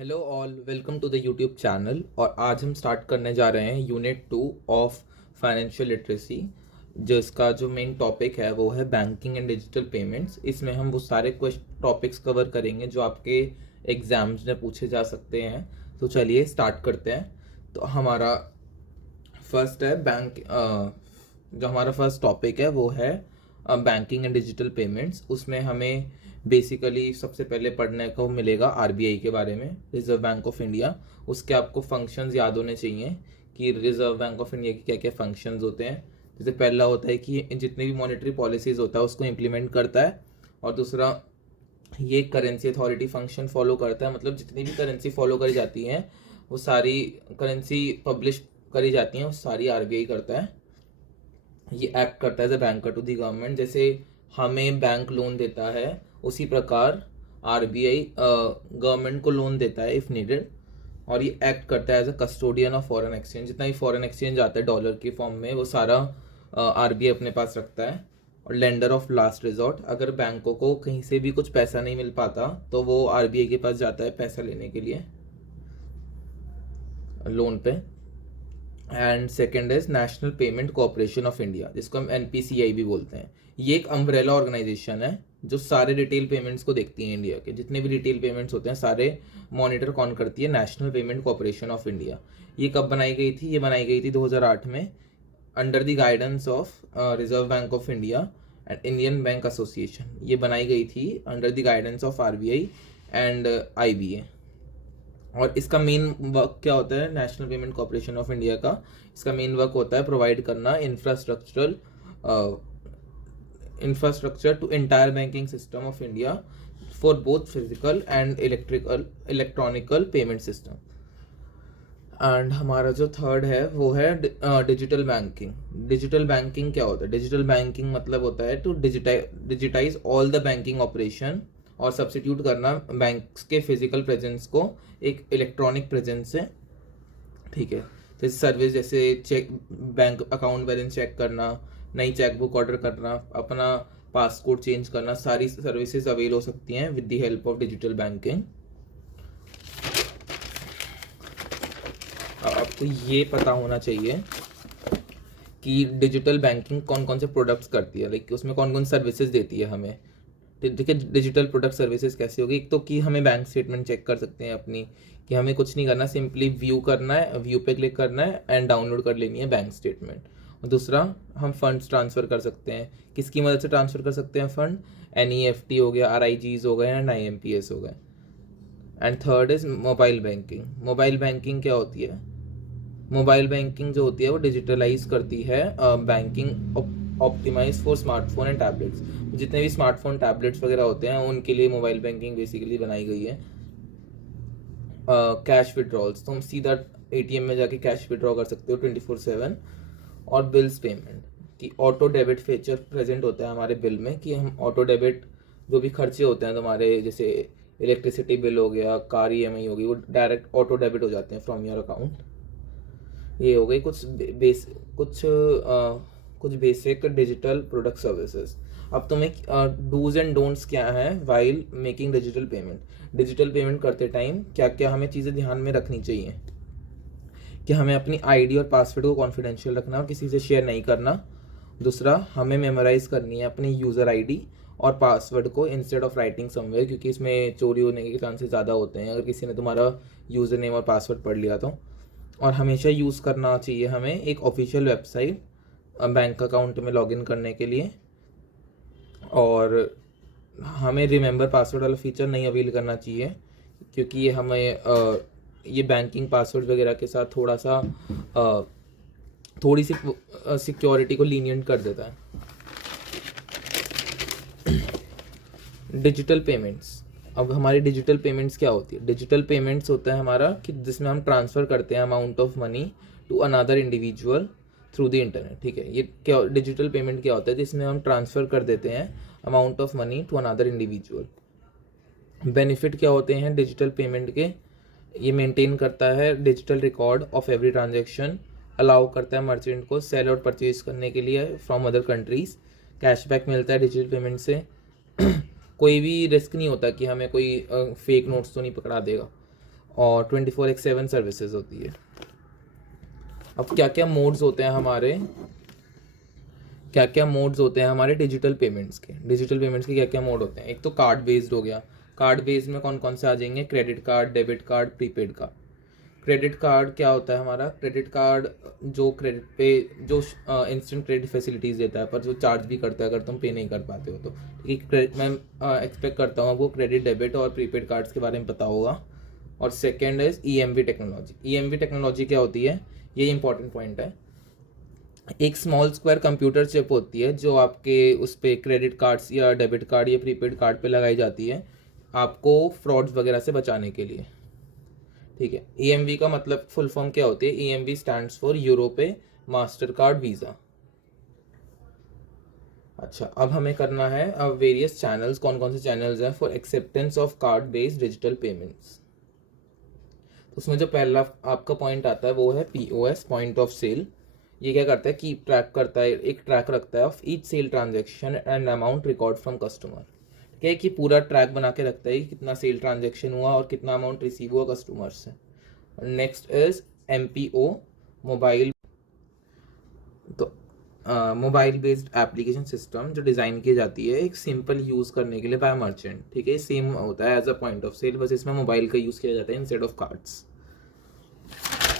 Hello all, welcome to the YouTube channel. और आज हम स्टार्ट करने जा रहे हैं यूनिट 2 ऑफ फाइनेंशियल लिटरेसी, जिसका जो मेन टॉपिक है वो है बैंकिंग एंड डिजिटल पेमेंट्स। इसमें हम वो सारे टॉपिक्स कवर करेंगे जो आपके एग्जाम्स में पूछे जा सकते हैं। तो चलिए स्टार्ट करते हैं। तो हमारा फर्स्ट है जो हमारा फर्स्ट टॉपिक है वो है बैंकिंग एंड डिजिटल पेमेंट्स। उसमें हमें बेसिकली सबसे पहले पढ़ने को मिलेगा आरबीआई के बारे में, रिजर्व बैंक ऑफ इंडिया। उसके आपको फंक्शंस याद होने चाहिए कि रिजर्व बैंक ऑफ इंडिया के क्या क्या फंक्शंस होते हैं। जैसे पहला होता है कि जितनी भी मॉनेटरी पॉलिसीज होता है उसको इम्प्लीमेंट करता है, और दूसरा ये करेंसी अथॉरिटी फंक्शन फॉलो करता है। मतलब जितनी भी करेंसी फॉलो करी जाती हैं वो सारी करेंसी पब्लिश करी जाती हैं वो सारी आरबीआई करता है। ये एक्ट करता है as a banker to the government. जैसे हमें बैंक लोन देता है उसी प्रकार आरबीआई गवर्नमेंट को लोन देता है इफ़ नीडेड। और ये एक्ट करता है as a custodian of foreign exchange. जितना भी फॉरेन एक्सचेंज आता है डॉलर के फॉर्म में वो सारा आरबीआई अपने पास रखता है। और लेंडर ऑफ लास्ट रिजॉर्ट, अगर बैंकों को कहीं से भी कुछ पैसा नहीं मिल पाता तो वो आरबीआई के पास जाता है पैसा लेने के लिए लोन पे। And second is national payment corporation of India, जिसको हम एनपीसीआई भी बोलते हैं। ये एक अम्ब्रेला ऑर्गेनाइजेशन है जो सारे रिटेल पेमेंट्स को देखती है। इंडिया के जितने भी रिटेल पेमेंट्स होते हैं सारे मॉनिटर कौन करती है? National payment corporation of India. ये कब बनाई गई थी? ये बनाई गई थी 2008 में under the guidance of reserve bank of India and Indian bank association. ये बनाई गई थी under the guidance of RBI and IBA. और इसका मेन वर्क क्या होता है? National payment corporation of India का इसका मेन वर्क होता है प्रोवाइड करना infrastructure to entire banking system of India for both physical and electronical payment system. And हमारा जो थर्ड है वो है डिजिटल बैंकिंग। डिजिटल बैंकिंग क्या होता है? डिजिटल बैंकिंग मतलब होता है to digitize all the banking operation और सब्सिट्यूट करना बैंक्स के फिजिकल प्रेजेंस को एक इलेक्ट्रॉनिक प्रेजेंस से। ठीक है, जैसे सर्विस, जैसे check, bank account balance check करना, नई चेकबुक ऑर्डर करना, अपना पासपोर्ट चेंज करना, सारी सर्विसेज अवेल हो सकती हैं with the help of digital banking. आपको ये पता होना चाहिए कि डिजिटल बैंकिंग कौन कौन से प्रोडक्ट्स करती है, लाइक उसमें कौन कौन सर्विसेज देती है हमें। देखिए डिजिटल प्रोडक्ट सर्विसेज कैसी होगी? एक तो कि हमें बैंक स्टेटमेंट चेक कर सकते हैं अपनी, कि हमें कुछ नहीं करना, सिंपली व्यू करना है, व्यू पे क्लिक करना है एंड डाउनलोड कर लेनी है बैंक स्टेटमेंट। और दूसरा, हम फंड्स ट्रांसफ़र कर सकते हैं। किसकी मदद से ट्रांसफ़र कर सकते हैं फंड? एनईएफटी हो गया, आरआईजीज हो गए एंड आईएमपीएस हो गए। And third is mobile banking. Mobile banking क्या होती है? मोबाइल बैंकिंग जो होती है वो डिजिटलाइज करती है banking optimize for smartphone and tablets. जितने भी स्मार्टफोन टैबलेट्स वगैरह होते हैं उनके लिए मोबाइल बैंकिंग बेसिकली बनाई गई है। कैश विड्रॉल्स, तो हम सीधा एटीएम में जाके कैश विड्रॉ कर सकते हो 24/7। और बिल्स पेमेंट की ऑटो डेबिट फीचर प्रेजेंट होता है हमारे बिल में, कि हम ऑटो डेबिट जो भी खर्चे होते हैं तुम्हारे, जैसे इलेक्ट्रिसिटी बिल हो गया, कार ईएमआई हो गई, वो डायरेक्ट ऑटो डेबिट हो जाते हैं फ्रॉम योर अकाउंट। ये हो गई कुछ बेसिक डिजिटल प्रोडक्ट सर्विसेज। अब तुम्हें डूज एंड डोंट्स क्या है while making digital payment. Digital payment करते टाइम क्या क्या हमें चीज़ें ध्यान में रखनी चाहिए? कि हमें अपनी आईडी और पासवर्ड को कॉन्फिडेंशियल रखना और किसी से शेयर नहीं करना। दूसरा, हमें मेमोराइज करनी है अपनी यूज़र आईडी और पासवर्ड को इंस्टेड ऑफ राइटिंग समवेयर, क्योंकि इसमें चोरी होने के चांसेस ज़्यादा होते हैं अगर किसी ने तुम्हारा यूज़र नेम और पासवर्ड पढ़ लिया तो। और हमेशा यूज़ करना चाहिए हमें एक ऑफिशियल वेबसाइट बैंक अकाउंट में लॉगिन करने के लिए। और हमें रिमेंबर पासवर्ड वाला फीचर नहीं अवेल करना चाहिए, क्योंकि ये हमें ये बैंकिंग पासवर्ड वगैरह के साथ थोड़ी सी सिक्योरिटी को लीनियंट कर देता है। Digital payments. अब हमारी डिजिटल पेमेंट्स क्या होती है? डिजिटल पेमेंट्स होता है हमारा कि जिसमें हम ट्रांसफ़र करते हैं amount of money to another individual through the internet. ठीक है, ये क्या डिजिटल पेमेंट क्या होता है? जिसमें हम ट्रांसफ़र कर देते हैं amount of money to another individual. Benefit क्या होते हैं डिजिटल पेमेंट के? ये मेंटेन करता है digital record of every transaction, allow करता है मर्चेंट को सेल और परचेज करने के लिए फ्रॉम अदर कंट्रीज़। कैशबैक मिलता है डिजिटल पेमेंट से। कोई भी रिस्क नहीं होता कि हमें कोई फेक नोट्स तो नहीं पकड़ा देगा। और 24/7 सर्विसेज होती है। अब क्या क्या मोड्स होते हैं हमारे डिजिटल पेमेंट्स के क्या क्या मोड होते हैं। एक तो कार्ड बेस्ड हो गया। कार्ड बेस्ड में कौन कौन से आ जाएंगे? Credit card, debit card, prepaid card. Credit card क्या होता है हमारा? क्रेडिट कार्ड जो क्रेडिट पे जो इंस्टेंट क्रेडिट फैसिलिटीज़ देता है, पर जो चार्ज भी करता है अगर तुम पे नहीं कर पाते हो तो। ठीक है, क्रेडिट मैं एक्सपेक्ट करता हूँ आपको क्रेडिट, डेबिट और प्रीपेड कार्ड्स के बारे में पता होगा। और second is EMV technology. EMV technology क्या होती है? ये इंपॉर्टेंट पॉइंट है। एक स्मॉल स्क्वायर कंप्यूटर चिप होती है जो आपके उस पर क्रेडिट कार्ड्स या डेबिट कार्ड या प्रीपेड कार्ड पे लगाई जाती है आपको फ्रॉड्स वगैरह से बचाने के लिए। ठीक है, EMV का मतलब फुल फॉर्म क्या होती है? EMV stands for Europay master card visa. अच्छा, अब हमें करना है अब वेरियस चैनल्स, कौन कौन से चैनल्स हैं for acceptance of card based digital payments. तो उसमें जो पहला आपका पॉइंट आता है वो है POS, पॉइंट ऑफ सेल। ये क्या करता है? कीप ट्रैक करता है, एक ट्रैक रखता है of each sale transaction and amount record from customer. क्या है कि पूरा ट्रैक बना के रखता है कि कितना सेल ट्रांजेक्शन हुआ और कितना अमाउंट रिसीव हुआ कस्टमर से। Next is MPO, mobile. तो मोबाइल बेस्ड एप्लीकेशन सिस्टम जो डिज़ाइन की जाती है एक सिंपल यूज़ करने के लिए बाय मर्चेंट। ठीक है, सेम होता है as a point of sale, बस इसमें मोबाइल का यूज़ किया जाता है instead of cards.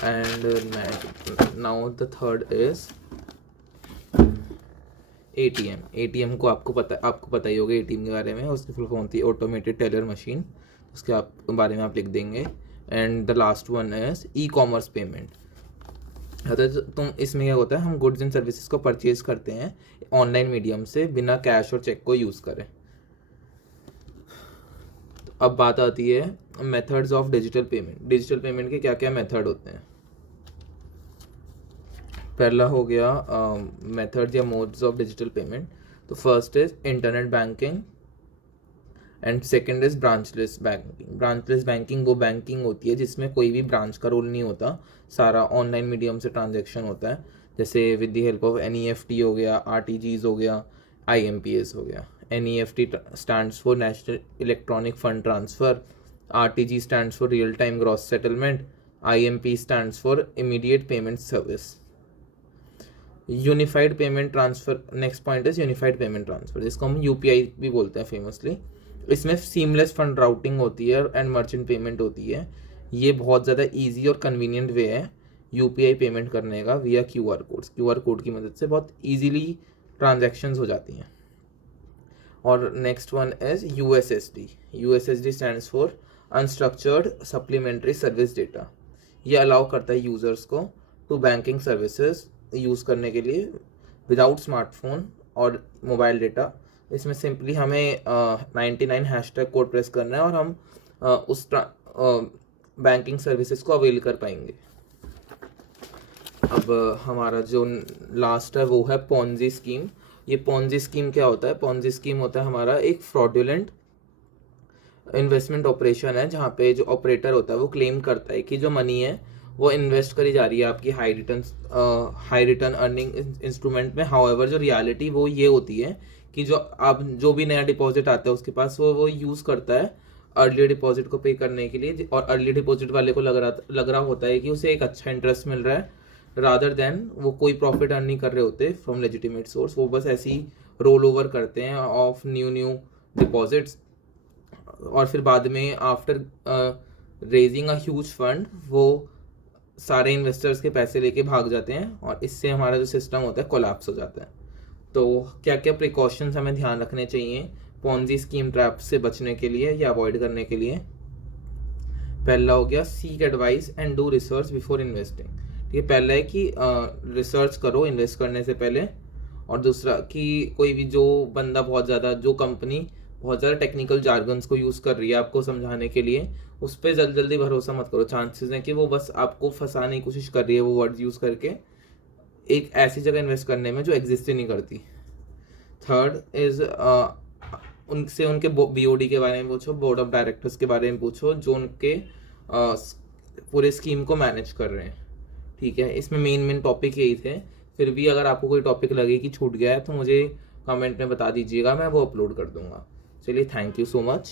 And now the third is ATM को आपको पता ही होगा ATM के बारे में। उसकी फुल फॉर्म होती है ऑटोमेटेड टेलर मशीन, उसके बारे में आप लिख देंगे। And the last one is e-commerce payment. तुम इसमें क्या होता है? हम गुड्स एंड सर्विसेज को परचेज करते हैं ऑनलाइन मीडियम से बिना कैश और चेक को यूज़ करें। तो अब बात आती है methods of digital payment. Digital payment के क्या क्या मेथड होते हैं? पहला हो गया मेथड या मोड्स ऑफ डिजिटल पेमेंट। तो first is internet banking and second is branchless banking. Branchless banking वो बैंकिंग होती है जिसमें कोई भी ब्रांच का रोल नहीं होता, सारा ऑनलाइन मीडियम से ट्रांजैक्शन होता है, जैसे with the help of NEFT हो गया, RTGS हो गया, IMPS हो गया। NEFT stands for national electronic fund transfer, RTG stands for real time gross settlement, IMP stands for immediate payment service. Unified payment transfer, next point is unified payment transfer, जिसको हम UPI भी बोलते हैं famously. इसमें seamless fund routing होती है and merchant payment होती है। ये बहुत ज़्यादा इजी और कन्वीनियंट वे है UPI पेमेंट करने का विया QR कोड्स। QR कोड की मदद से बहुत इजीली ट्रांजैक्शंस हो जाती हैं। और next one is USSD। USSD stands for unstructured supplementary service data. ये अलाउ करता है यूज़र्स को टू बैंकिंग सर्विसेज यूज़ करने के लिए विदाउट स्मार्टफोन और मोबाइल डेटा। इसमें सिंपली हमें 99 हैशटैग कोड प्रेस करना है और हम उस बैंकिंग सर्विसेज को अवेल कर पाएंगे। अब हमारा जो लास्ट है वो है पॉन्जी स्कीम। ये पॉन्जी स्कीम क्या होता है? पॉन्जी स्कीम होता है हमारा एक फ्रॉडुलेंट इन्वेस्टमेंट ऑपरेशन है जहाँ पे जो ऑपरेटर होता है वो क्लेम करता है कि जो मनी है वो इन्वेस्ट करी जा रही है आपकी हाई रिटर्न अर्निंग इंस्ट्रूमेंट में। हाउएवर जो रियलिटी वो ये होती है कि जो भी नया डिपॉजिट आता है उसके पास वो यूज़ करता है अर्ली डिपॉजिट को पे करने के लिए, और अर्ली डिपॉजिट वाले को लग रहा होता है कि उसे एक अच्छा इंटरेस्ट मिल रहा है, रादर देन वो कोई प्रॉफिट अर्न नहीं कर रहे होते फ्रॉम लेजिटिमेट सोर्स। वो बस ऐसे ही रोल ओवर करते हैं ऑफ न्यू डिपॉजिट्स, और फिर बाद में after raising a huge fund वो सारे इन्वेस्टर्स के पैसे लेके भाग जाते हैं और इससे हमारा जो सिस्टम होता है कोलैप्स हो जाता है। तो क्या क्या प्रिकॉशंस हमें ध्यान रखने चाहिए पॉन्जी स्कीम ट्रैप से बचने के लिए या अवॉइड करने के लिए? पहला हो गया seek advice and do research before investing. ठीक है, पहला है कि रिसर्च करो इन्वेस्ट करने से पहले, और दूसरा कि कोई भी जो कंपनी बहुत ज़्यादा टेक्निकल जार्गन्स को यूज़ कर रही है आपको समझाने के लिए, उस पर जल्दी भरोसा मत करो। चांसेस हैं कि वो बस आपको फंसाने की कोशिश कर रही है वो वर्ड्स यूज़ करके एक ऐसी जगह इन्वेस्ट करने में जो एग्जिस्ट ही नहीं करती। थर्ड इज उनके BOD के बारे में पूछो, बोर्ड ऑफ डायरेक्टर्स के बारे में पूछो जो उनके पूरे स्कीम को मैनेज कर रहे हैं। ठीक है, इसमें मेन टॉपिक यही थे। फिर भी अगर आपको कोई टॉपिक लगे कि छूट गया है तो मुझे कमेंट में बता दीजिएगा, मैं वो अपलोड कर दूंगा। चलिए, थैंक यू सो मच।